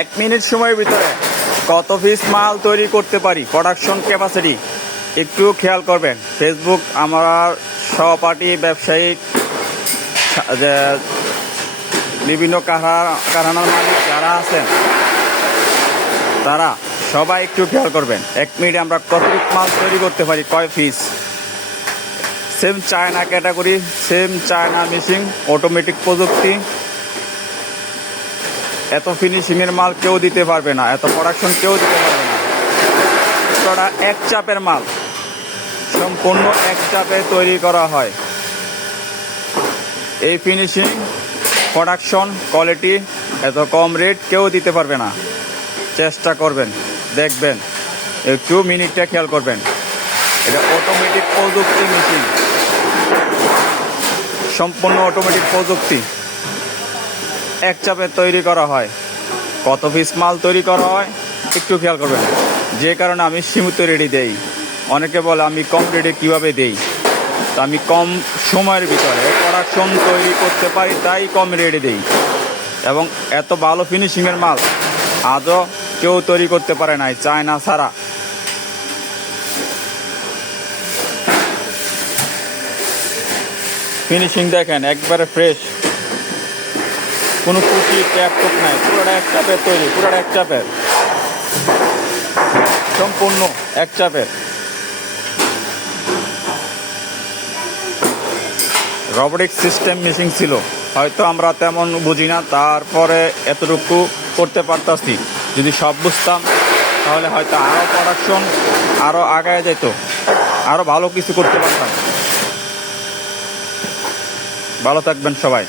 1 minute সময়ের ভিতরে কত পিস মাল তৈরি করতে পারি, প্রোডাকশন ক্যাপাসিটি একটু খেয়াল করবেন। ফেসবুক আমার সহপাঠী ব্যবসায়িক যে বিভিন্ন কারখানার মালিক যারা আছেন তারা সবাই একটু খেয়াল করবেন। 1 মিনিটে আমরা কত মাল তৈরি করতে পারি, কয় piece. Same China category, same China machine, automatic প্রযুক্তি, এত ফিনিশিংয়ের মাল কেউ দিতে পারবে না, এত প্রোডাকশন কেউ দিতে পারবে না। ওটা এক চাপের মাল, সম্পূর্ণ এক চাপে তৈরি করা হয়। এই ফিনিশিং, প্রোডাকশন কোয়ালিটি এত কম রেট কেউ দিতে পারবে না। চেষ্টা করবেন, দেখবেন, একটু মিনিটটা খেয়াল করবেন। এটা অটোমেটিক প্রযুক্তি মেশিন, সম্পূর্ণ অটোমেটিক প্রযুক্তি, এক চাপে তৈরি করা হয়। কত পিস মাল তৈরি করা হয় একটু খেয়াল করবেন। যে কারণে আমি সীমিত রেটে দেই। অনেকে বলে আমি কম রেটে কীভাবে দেই, তো আমি কম সময়ের ভিতরে প্রোডাকশন তৈরি করতে পারি, তাই কম রেটে দেই। এবং এত ভালো ফিনিশিংয়ের মাল আজও কেউ তৈরি করতে পারে নাই, চায়না ছাড়া। ফিনিশিং দেখেন, একবারে ফ্রেশ, কোনো কুচি ট্যাপ টুপ নাই, পুরোটা এক চাপের তৈরি, পুরোটা এক চাপের, সম্পূর্ণ এক চাপের। রোবোটিক সিস্টেম মেশিন ছিল, হয়তো আমরা তেমন বুঝি না, তারপরে এতটুকু করতে পারতাছি। যদি সব বুঝতাম তাহলে হয়তো আরও প্রোডাকশন আরও আগায় যেত, আরও ভালো কিছু করতে পারতাম। ভালো থাকবেন সবাই।